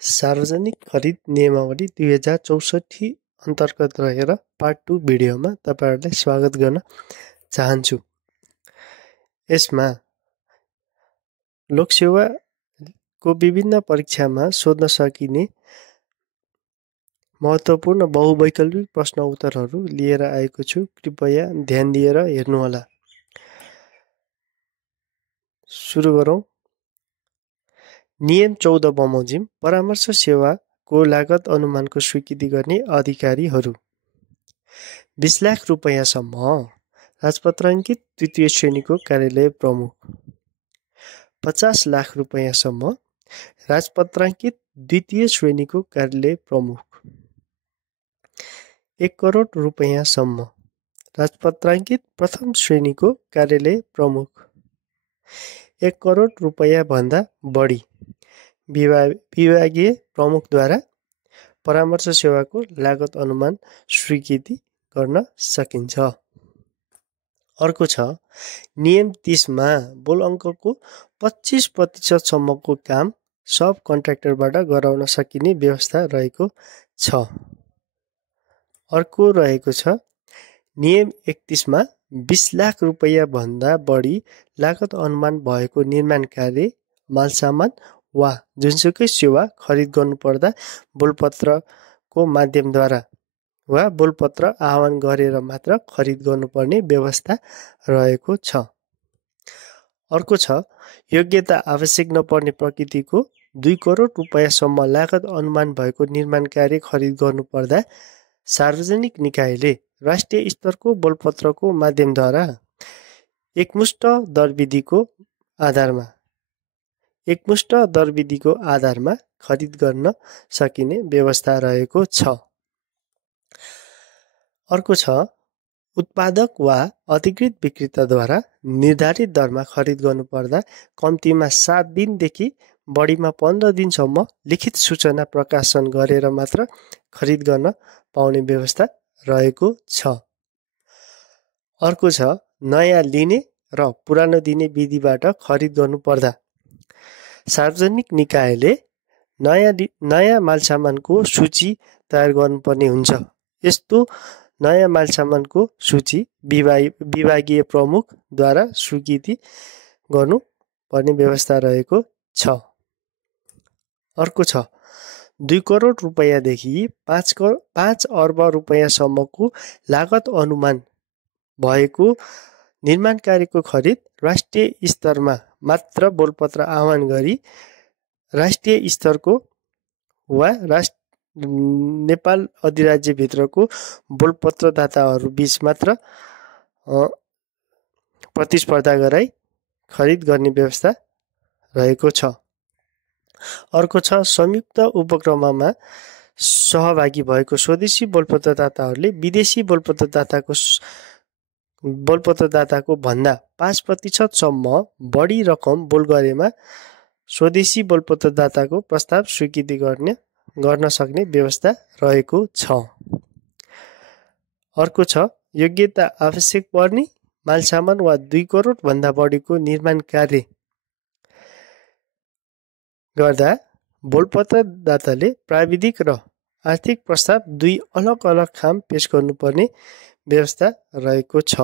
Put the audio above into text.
सार्वजनिक खरिद नियमावली 2064 अन्तर्गत रहेर पार्ट 2 भिडियोमा तपाईहरुलाई स्वागत गर्न चाहन्छु। यसमा लोकसेवाको विभिन्न परीक्षामा सोध्न सकिने महत्त्वपूर्ण बहुवैकल्पिक प्रश्न उत्तरहरू लिएर आएको छु। कृपया ध्यान दिएर हेर्नुहोला। सुरु गरौँ। नियम 14 बमोजिम परामर्श सेवाको लागत अनुमानको स्वीकृति गर्ने अधिकारीहरू 20 लाख रुपैयाँसम्म राजपत्राङ्कित तृतीय श्रेणीको कार्यालय प्रमुख, 50 लाख रुपैयाँसम्म राजपत्राङ्कित द्वितीय श्रेणीको कार्यालय प्रमुख, 1 करोड रुपैयाँसम्म राजपत्राङ्कित प्रथम श्रेणीको कार्यालय प्रमुख, 1 करोड रुपैयाँ भन्दा बढी विभागीय प्रमुखद्वारा परामर्श सेवाको लागत अनुमान स्वीकृति गर्न सकिन्छ। अर्को छ नियम 30 मा बोल अङ्कको 25% सम्मको काम सब कन्ट्र्याक्टरबाट गराउन सकिने व्यवस्था रहेको छ। अर्को रहेको छ नियम 31 मा 20 लाख रुपैयाँ भन्दा बढी लागत अनुमान भएको निर्माण कार्य, मालसामान वा जुनसुकै सेवा खरिद गर्नुपर्दा बोलपत्रको माध्यमद्वारा वा बोलपत्र आह्वान गरेर मात्र खरिद गर्नुपर्ने व्यवस्था रहेको छ। अर्को छ योग्यता आवश्यक नपर्ने प्रकृतिको 2 करोड रुपैयाँसम्म लागत अनुमान भएको निर्माण कार्य खरिद गर्नुपर्दा सार्वजनिक निकायले राष्ट्रिय स्तरको बोलपत्रको माध्यमद्वारा एकमुष्ट दरविधिको आधारमा खरिद गर्न सकिने व्यवस्था रहेको छ। अर्को छ उत्पादक वा अधिकृत विक्रेताद्वारा निर्धारित दरमा खरिद गर्नुपर्दा कम्तीमा 7 दिनदेखि बढीमा 15 दिनसम्म लिखित सूचना प्रकाशन गरेर मात्र खरिद गर्न पाउने व्यवस्था रहेको छ। अर्को छ नयाँ लिने र पुरानो दिने विधिबाट खरिद गर्नुपर्दा सार्वजनिक निकायले नयाँ मालसामानको सूची तयार गर्नुपर्ने हुन्छ। यस्तो नयाँ मालसामानको सूची विभागीय प्रमुखद्वारा स्वीकृति गर्नुपर्ने व्यवस्था रहेको छ। अर्को छ 2 करोड रुपैयाँदेखि 5 अर्ब रुपैयाँसम्मको लागत अनुमान भएको निर्माण कार्यको खरिद राष्ट्रिय स्तरमा मात्र बोलपत्र आह्वान गरी राष्ट्रिय स्तरको वा नेपाल अधिराज्यभित्रको बोलपत्रदाताहरू बीच मात्र प्रतिस्पर्धा गराई खरिद गर्ने व्यवस्था रहेको छ। अर्को छ संयुक्त उपक्रममा सहभागी भएको स्वदेशी बोलपत्रदाताहरूले विदेशी बोलपत्रदाताको भन्दा 5% सम्म बढी रकम बोल गरेमा स्वदेशी बोलपत्रदाताको प्रस्ताव स्वीकृति गर्न सक्ने व्यवस्था रहेको छ। अर्को छ योग्यता आवश्यक पर्ने मालसामान वा 2 करोड भन्दा बढीको निर्माण कार्य गर्दा बोलपत्रदाताले प्राविधिक र आर्थिक प्रस्ताव 2 अलग अलग खाम पेश गर्नुपर्ने व्यवस्था रहेको छ।